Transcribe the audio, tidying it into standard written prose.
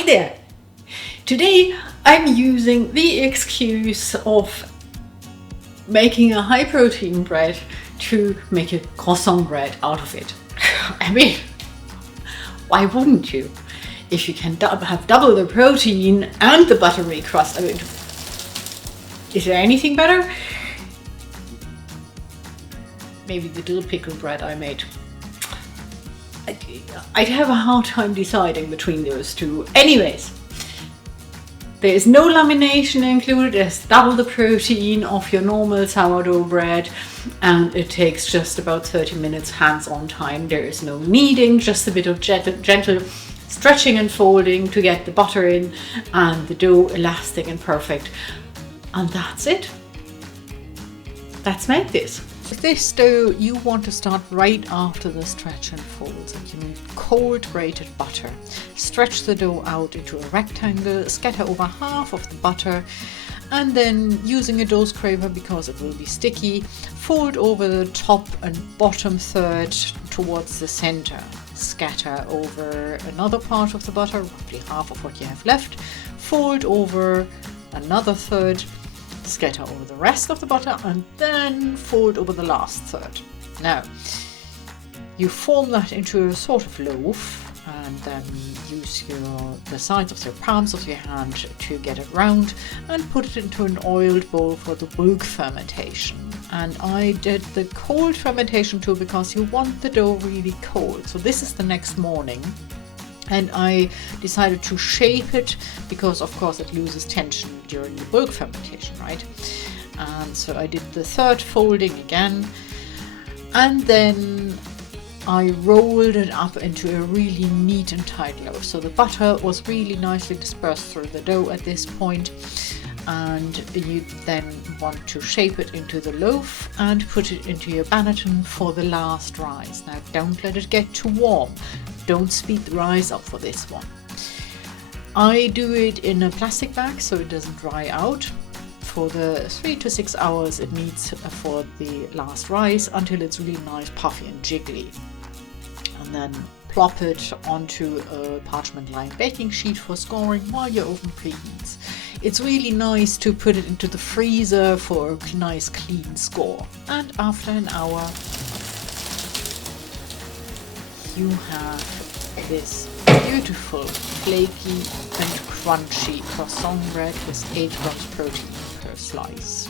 Hi there! Today I'm using the excuse of making a high protein bread to make a croissant bread out of it. I mean, why wouldn't you? If you can have double the protein and the buttery crust, I mean, is there anything better? Maybe the dill pickle bread I made. I'd have a hard time deciding between those two. Anyways, there is no lamination included. There's double the protein of your normal sourdough bread, and it takes just about 30 minutes hands-on time. There is no kneading, just a bit of gentle stretching and folding to get the butter in and the dough elastic and perfect. And that's it. Let's make this. With this dough, you want to start right after the stretch and folds, and you need cold grated butter. Stretch the dough out into a rectangle, scatter over half of the butter, and then using a dough scraper, because it will be sticky, fold over the top and bottom third towards the center. Scatter over another part of the butter, roughly half of what you have left, fold over another third, scatter over the rest of the butter, and then fold over the last third. Now, you form that into a sort of loaf, and then use the sides of your palms of your hand to get it round, and put it into an oiled bowl for the bulk fermentation. And I did the cold fermentation too, because you want the dough really cold. So this is the next morning. And I decided to shape it because, of course, it loses tension during the bulk fermentation, right? And so I did the third folding again, and then I rolled it up into a really neat and tight loaf. So the butter was really nicely dispersed through the dough at this point, and you then want to shape it into the loaf and put it into your banneton for the last rise. Now, don't let it get too warm. Don't speed the rise up for this one. I do it in a plastic bag so it doesn't dry out. For the 3 to 6 hours it needs for the last rise, until it's really nice, puffy and jiggly. And then plop it onto a parchment lined baking sheet for scoring while your oven preheats. It's really nice to put it into the freezer for a nice clean score. And after an hour, you have this beautiful flaky and crunchy croissant bread with 8 grams protein per slice.